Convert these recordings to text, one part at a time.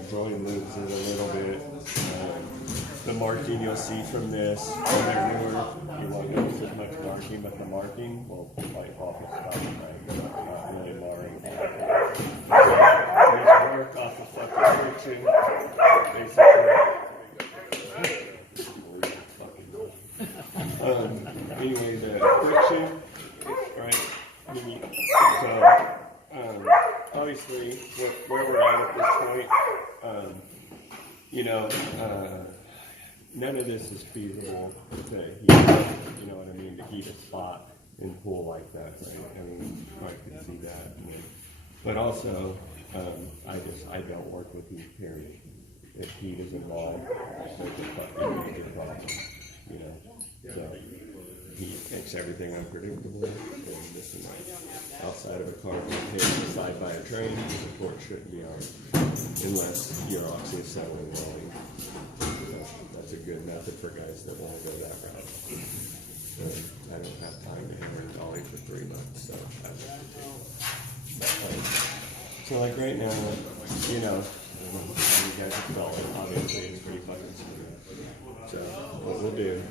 the join moves it a little bit. The marking you'll see from this, when they're newer, you won't notice as much marking, but the marking will wipe off the stuff, right? Not really marring. So, these work off of fucking friction, basically. Anyway, the friction, right? So, obviously, where we're at this point, none of this is feasible to heat, you know what I mean, to heat a spot and pull like that, right? I mean, I can see that. But also, I don't work with heat, period. If heat is involved, it's a fucking big problem, you know? So, heat makes everything unpredictable, and this and that. Outside of a car being hit inside by a train, the support shouldn't be on, unless you're oxy-acetylene rolling. That's a good method for guys that want to go that route. I don't have time to hammer a dolly for 3 months, so like right now, you know, I don't know how you guys have felt it. Obviously, it's pretty fucking smooth. So what we'll do,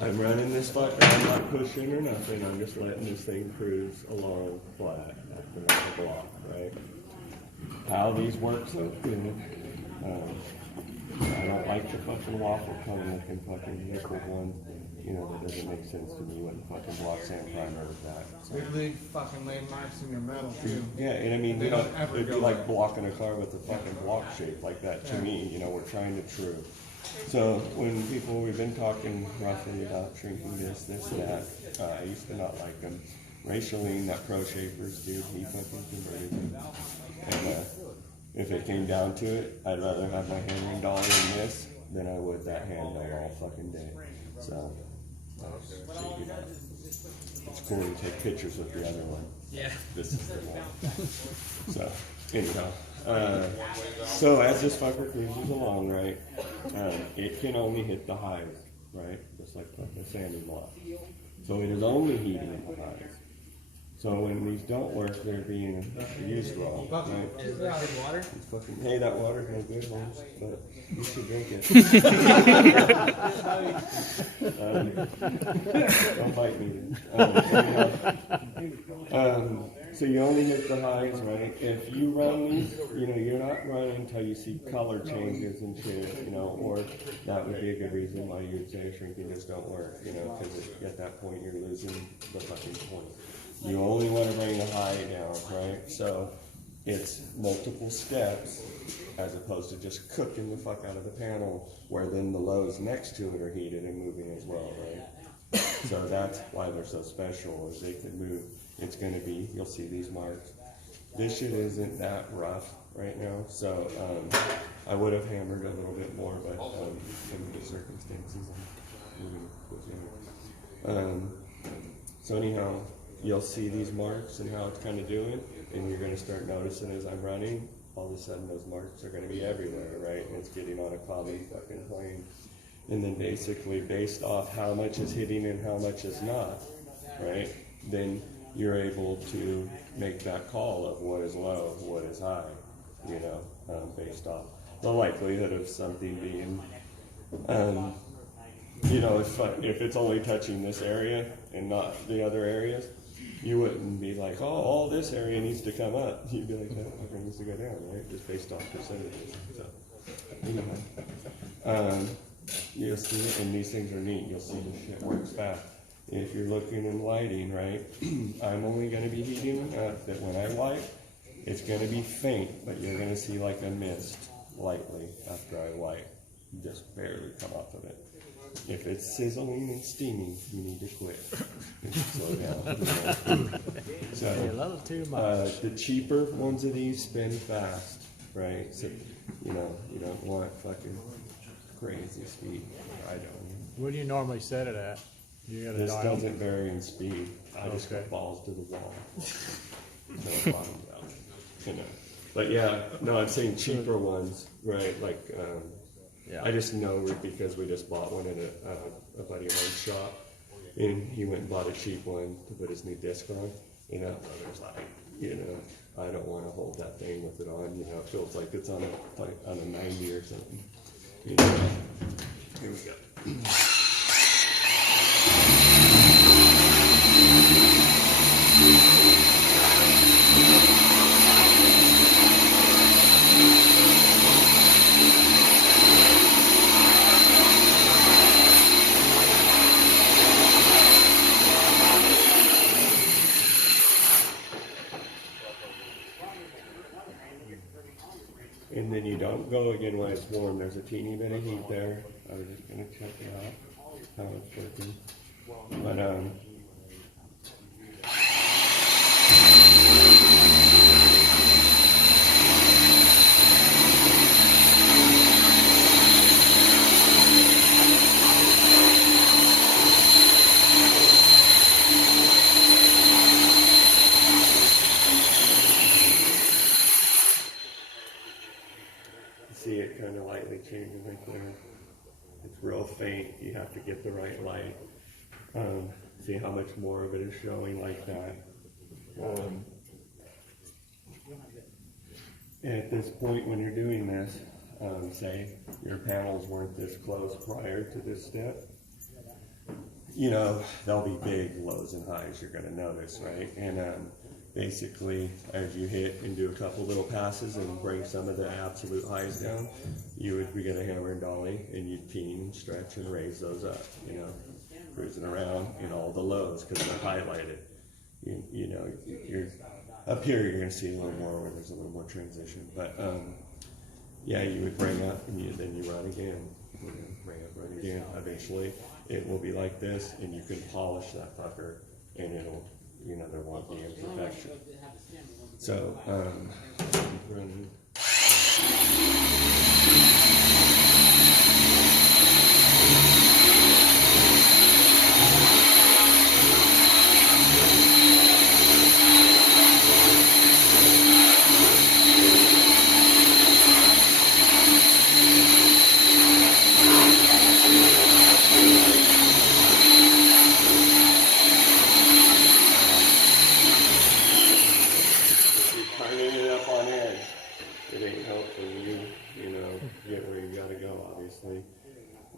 I'm running this fucker, I'm not pushing or nothing, I'm just letting this thing cruise along flat after another block, right? How these work so good. I don't like the fucking waffle cone looking fucking liquid one. You know, that doesn't make sense to me when the fucking block sand primer with that. So. We leave fucking lane marks in your metal too. Yeah, and I mean, you know, it'd be like blocking a car with a fucking block shape like that to me. You know, we're trying to true. So when we've been talking roughly about shrinking this, that, I used to not like them. Racially, that Pro Shapers, dude, he fucking converted me. And if it came down to it, I'd rather have my hammering dolly in this than I would that handle all fucking day. So, it's cool to take pictures with the other one. Yeah. This is the one. So, anyhow. So as this fucker cruises along, right, it can only hit the highs, right? Just like the sanding block. So it is only heating at the highs. So when these don't work, they're being used wrong, right? Is there good water? It's fucking, hey, that water's no good, Holmes, but you should drink it. Don't bite me. So you only hit the highs, right? If you run these, you know, you're not running until you see color changes and shit, you know, or that would be a good reason why you would say shrinking just don't work, you know, because at that point you're losing the fucking point. You only want to bring the high down, right? So it's multiple steps as opposed to just cooking the fuck out of the panel where then the lows next to it are heated and moving as well, right? So that's why they're so special, is they can move. It's going to be, you'll see these marks. This shit isn't that rough right now, so I would have hammered a little bit more, but in the circumstances, I'm moving with you. So anyhow, you'll see these marks and how it's kind of doing, and you're going to start noticing as I'm running, all of a sudden those marks are going to be everywhere, right? And it's getting on a common fucking plane. And then basically based off how much is hitting and how much is not, right? Then you're able to make that call of what is low, what is high, you know, based off the likelihood of something being, you know, if it's only touching this area and not the other areas, you wouldn't be like, oh, all this area needs to come up. You'd be like, that fucker needs to go down, right? Just based off percentages. So, anyway, you'll see it, and these things are neat. You'll see the shit works fast. If you're looking in lighting, right, I'm only going to be heating enough that when I light, it's going to be faint, but you're going to see like a mist lightly after I light, just barely come off of it. If it's sizzling and steaming, you need to quit. Slow down. So, the cheaper ones of these spin fast, right? So, you know, you don't want fucking crazy speed. I don't. What do you normally set it at? You got a This dial? doesn't vary in speed. I just got balls to the wall. So it bottoms out. You know. But yeah, no, I'm saying cheaper ones, right? Like, yeah. I just know because we just bought one in a buddy of mine's shop, and he went and bought a cheap one to put his new disc on. you know, others like, you know, I don't want to hold that thing with it on, you know, it feels like it's on a 90 or something. You know, here we go. And then you don't go again when it's warm. There's a teeny bit of heat there. I was just gonna check it out, how it's working. But see it kind of lightly changing right there. It's real faint. You have to get the right light. See how much more of it is showing like that. At this point when you're doing this, say your panels weren't this close prior to this step, you know, there'll be big lows and highs you're gonna notice, right? And basically, as you hit and do a couple little passes and bring some of the absolute highs down, you would be gonna hammer and dolly, and you'd peen and stretch and raise those up, you know, cruising around in all the lows because they're highlighted. You know, you're up here, you're gonna see a little more where there's a little more transition. But yeah, you would bring up and then you run again, bring up, run again. Eventually, it will be like this, and you can polish that fucker, and it'll, you know, there won't be imperfection. So, running. Turning it up on edge, it ain't helping you, you know, get where you gotta go, obviously.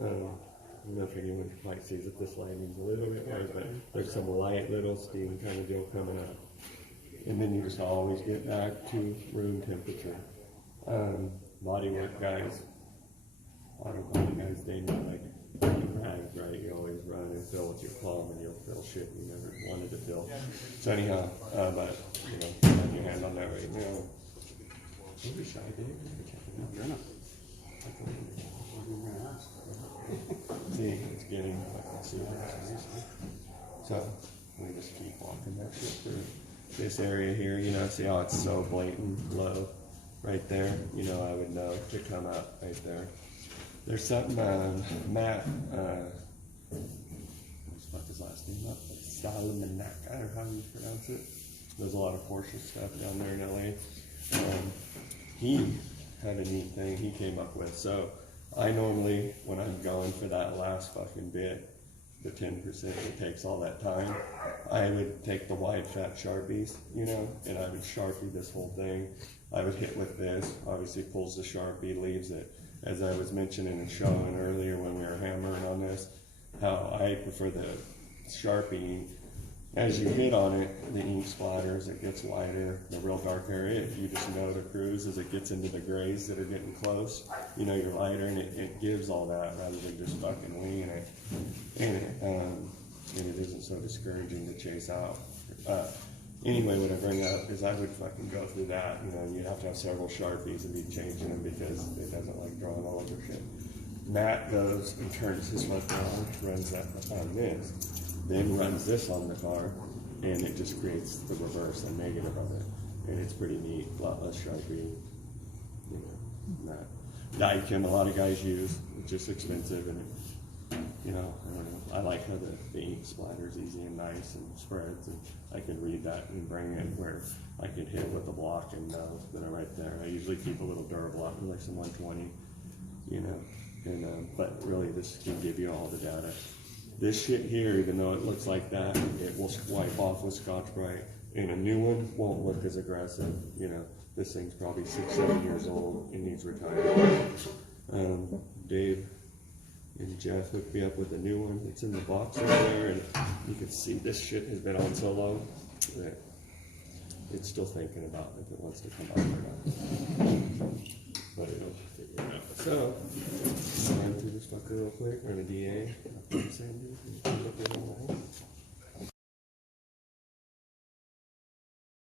I don't know if anyone quite sees it, this lighting's a little bit bright, but there's some light little steam kind of deal coming up. And then you just always get back to room temperature. Body work guys, a lot of body guys, they know, like, rags, right? You always run and fill with your palm and you'll fill shit you never wanted to fill. So anyhow, but, you know, have your hand on that right now. Don't be shy, Dave. You're not. See, it's getting, I can see what. So, we just keep walking that shit through this area here, you know, see how it's so blatant low right there? You know, I would know to come up right there. There's something, Matt, let's fuck his last name up, Salamanca, or how you pronounce it. There's a lot of Porsche stuff down there in LA. He had a neat thing he came up with. So I normally, when I'm going for that last fucking bit, the 10% that takes all that time, I would take the wide fat Sharpies, you know, and I would Sharpie this whole thing. I would hit with this, obviously pulls the Sharpie, leaves it. As I was mentioning and showing earlier when we were hammering on this, how I prefer the Sharpie. As you hit on it, the ink splatters, it gets lighter. The real dark area, if you just know to cruise, as it gets into the grays that are getting close, you know, you're lighter, and it gives all that rather than just fucking winging it. And it isn't so discouraging to chase out. Anyway, what I bring up is I would fucking go through that. You know, you have to have several Sharpies and be changing them because it doesn't like drawing all over shit. Matt goes and turns his left arm, runs that on this, then runs this on the car, and it just creates the reverse, the negative of it. And it's pretty neat, a lot less Sharpie, you know, that. Dicam, a lot of guys use, it's just expensive, and you know, I don't know. I like how the ink splatters easy and nice and spreads, and I can read that and bring it where I can hit with a block and know that I'm right there. I usually keep a little durable up, like some 120, you know, and but really this can give you all the data, This shit here, even though it looks like that, it will wipe off with Scotch-Brite. And a new one won't look as aggressive, you know. This thing's probably 6-7 years old. It needs retired. Dave and Jeff hooked me up with a new one. It's in the box over there, and you can see this shit has been on so long that it's still thinking about if it wants to come out or not. But it'll figure it out. So, run through this fucker real quick, run a DA.